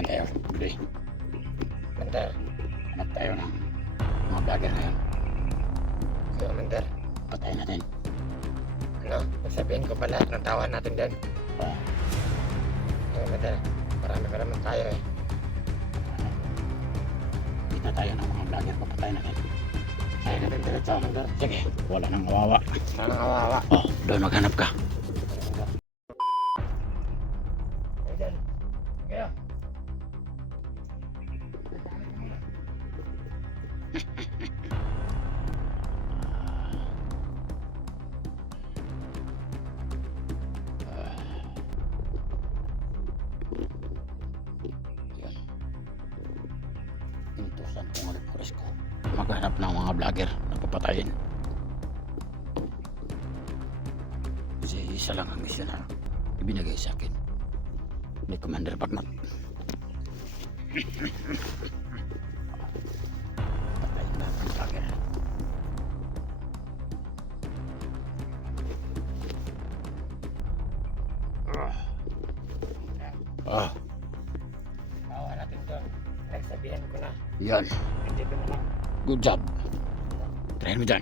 rin tayo. Okay. Mandar. Hanap tayo ng mga vlogger ngayon. So, Mandar. Patayin natin. Ano? Sabihin ko pa lahat ng tawa natin doon. Oh, So, Mandar. Marami pa naman tayo eh. kita tayo ng mga vlogger. Papatayin natin. Tayo natin diretso, Mandar. Sige, wala nang kawawa. Sana kawawa. Oh, doon maghanap ka. Isa lang ang misyon na ibinigay sa akin ni Commander Bagnat. Patayin natin. Ah, natin ko na. yan. Good job. Try mo dyan.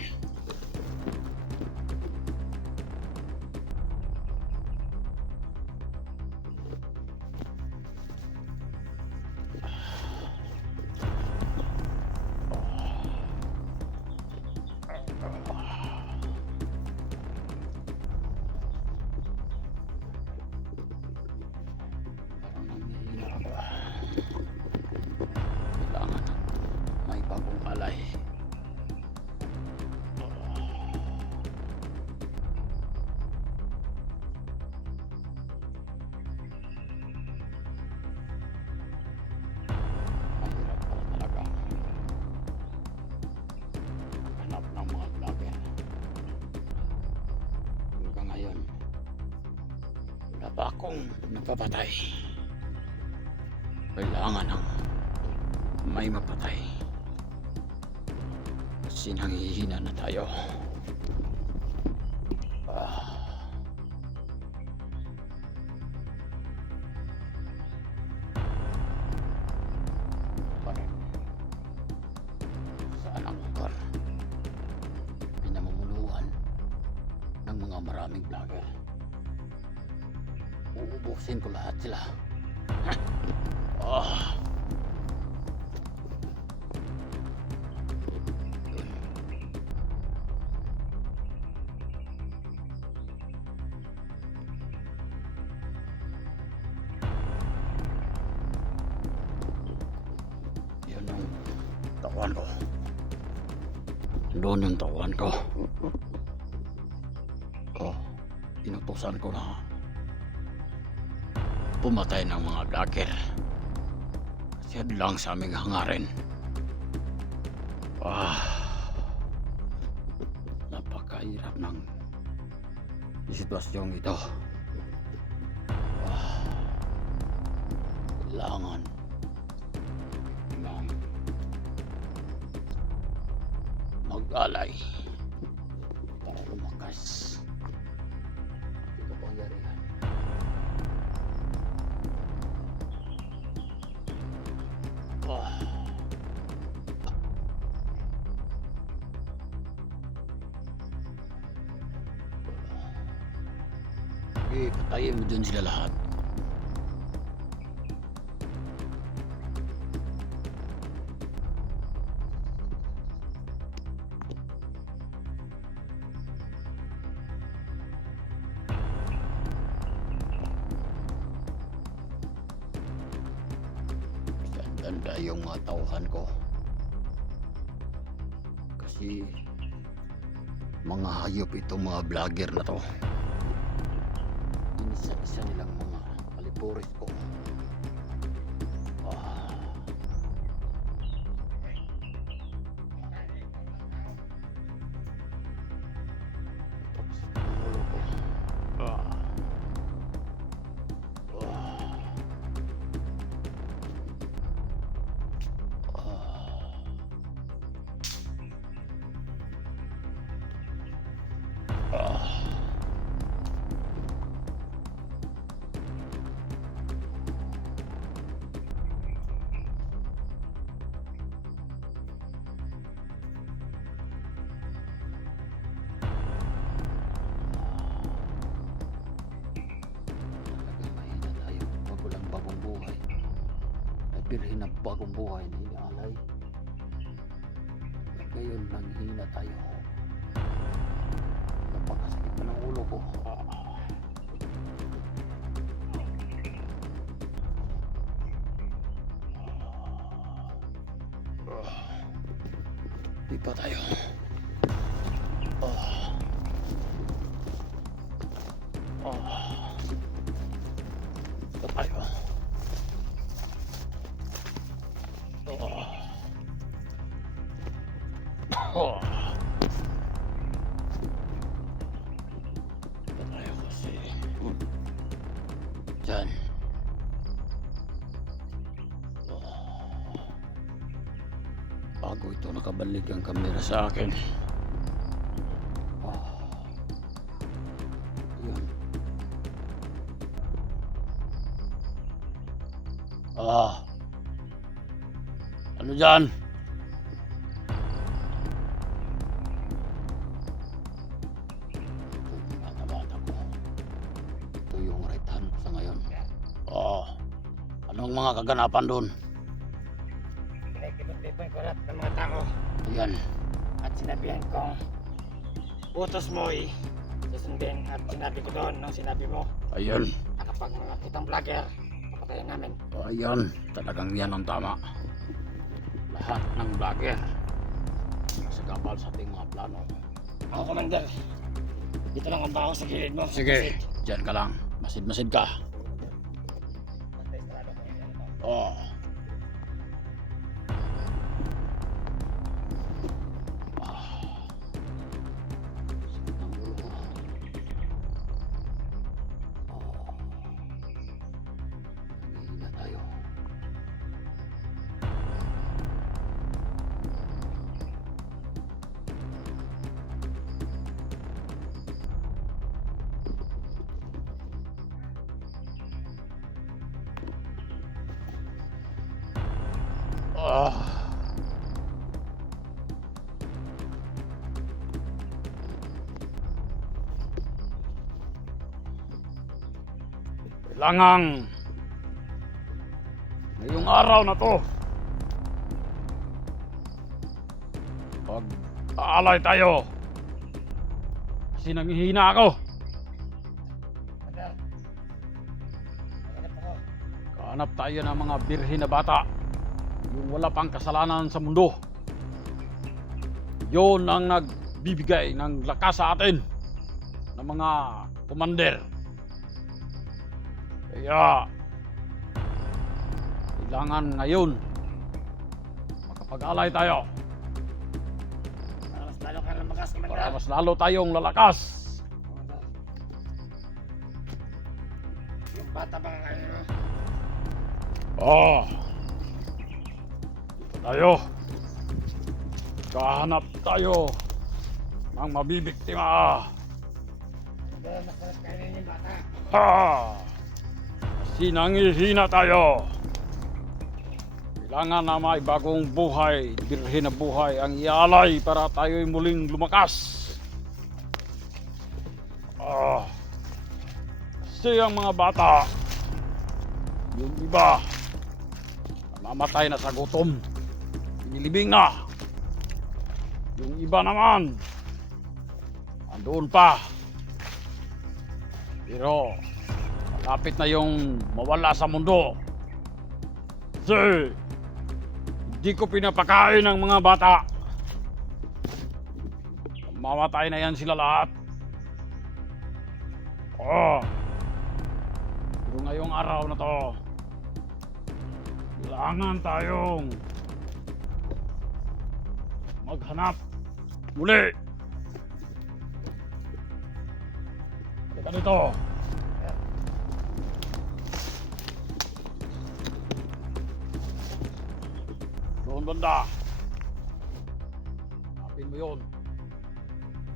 Akong napapatay. Kailangan ng may mapatay. Kasi nanghihina na tayo. Ah. Doon yung tawan ko. Oh, inutusan ko na pumatay ng mga vlogger. Kasi yan lang sa aming hangarin. Ah, napakahirap ng sitwasyong ito. Ah, kailangan mag-alay para lumakas. Ito pang yarihan. Ah. Eh, patayin mo dun sila lahat. Ganda yung mga tauhan ko. Kasi mga hayop itong mga vlogger na to. Inisa-isa nilang mga kalipuris birhin na bagong buhay na inaalay. Ngayon nanghina tayo. Napakasakit na ng ulo ko. Di ang kamera sa akin. Yun. Ah. Ano dyan? Ito yung right hand sa ngayon. Oh. Anong mga kaganapan doon? Mga tao. Ayan. At sinabihan kong utos mo eh. Susundin at sinabi ko doon nung sinabi mo Ayun. na kapag mga kitang vlogger, papatayin namin. O ayun, talagang yan ang tama. Lahat ng vlogger sa kapal sa ating mga plano. Ako, Commander. Dito lang ang baho sa gilid mo. Sige, dyan ka lang. Masid-masid ka. Oh. Ah. Kailangang ngayong araw na to pag aalay tayo kasi. Maghanap ako. kahanap tayo ng mga birhin na bata yung wala pang kasalanan sa mundo yon ang nagbibigay ng lakas sa atin ng mga commander kaya kailangan ngayon makapag-alay tayo Para mas lalo ka lang makas, Commander. para mas lalo tayong lalakas. Yung bata ba kayo? Oh. Tayo. Kahanap tayo ng mabibiktima. Ha! Kasi nangihina tayo. Kailangan na may bagong buhay, birhen na buhay ang ialay para tayo'y muling lumakas. Ah. Kasi ang mga bata, yung iba, namamatay na sa gutom. Inilibing na. Yung iba naman, andoon pa. Pero, malapit na yung mawala sa mundo. Kasi, hindi ko pinapakain ng mga bata. Mamatay na yan sila lahat. Oh. Pero ngayong araw na to, kailangan tayong maghanap muli. Halika dito. Doon banda. Hanapin mo yun.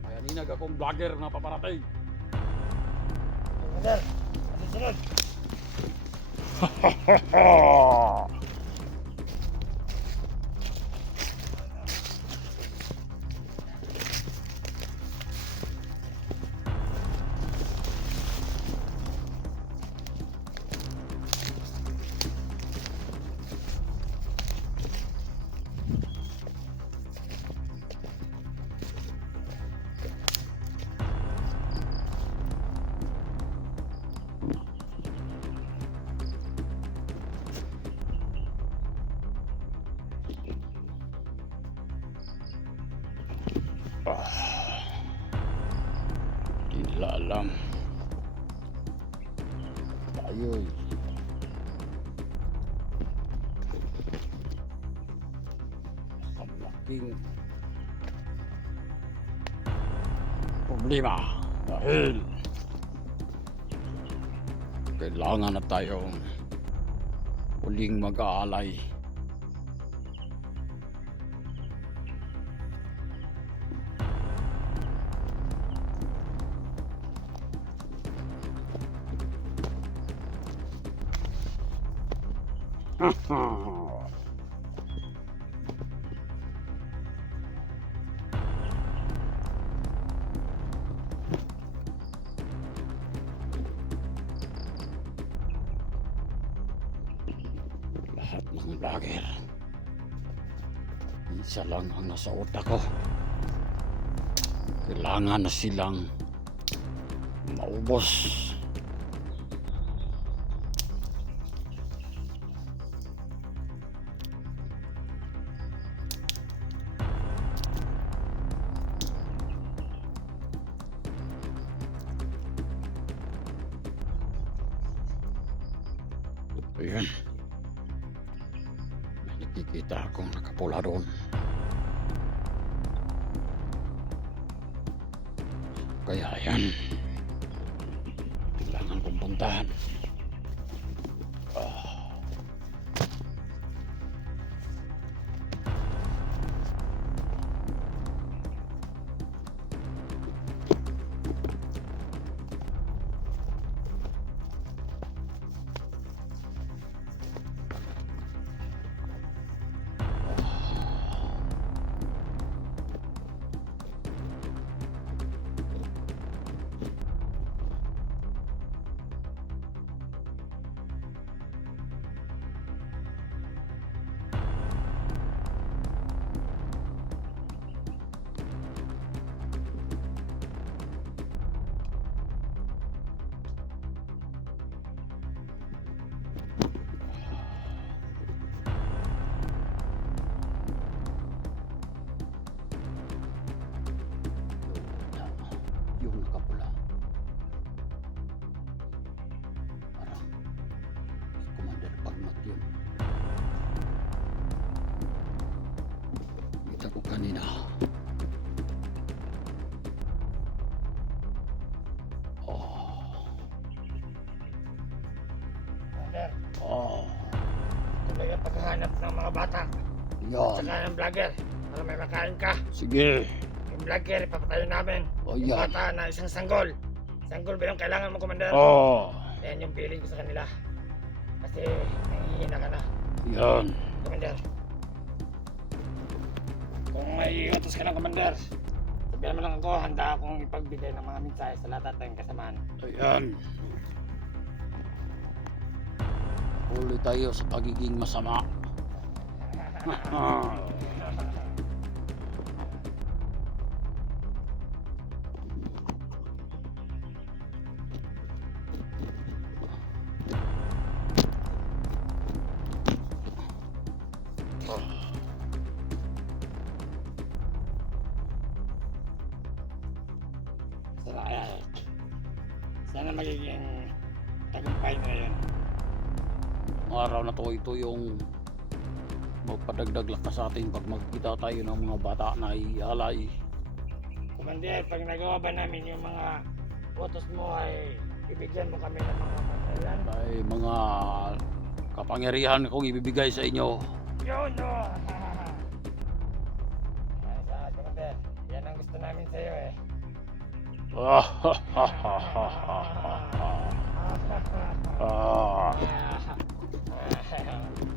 Kaya ninag akong vlogger na paparating. Commander, ano sunod? Ayun. Laking problema dahil kailangan na tayong uling mag-aalay. Lahat ng vlogger. Isa lang ang nasa utak ko. Kailangan na silang maubos. Ayun. May nakikita akong nakapula doon. Kaya yan. Saka ng vlogger. Para may makain ka. Sige. Yung vlogger, ipapatayo namin. Oh, Yung yan. bata na isang sanggol. Sanggol ba yung kailangan mo, Commander? Oh, Yan yung feeling ko sa kanila. Kasi nangihina ka na, yan. Commander. Kung may utos ka ng Commander, sabihan mo lang ako, handa akong ipagbigay ng mga mensahe sa lahat natin kasamaan. Ayan. Huli tayo sa pagiging masama. Kaya, sana magiging tagumpay na yun. Araw na to, ito yung padagdag lakas sa atin pag magkita tayo ng mga bata na ialay. Kumandir, pag nagawa ba namin yung mga utos mo ay ibigyan mo kami ng mga matalan? Ay mga kapangyarihan kong ibibigay sa inyo. Yun, no! Sa kumandir, yan ang gusto namin sa iyo eh. Ah, ha, ha, ha, ha, ha, ha. Ah. ah. ah.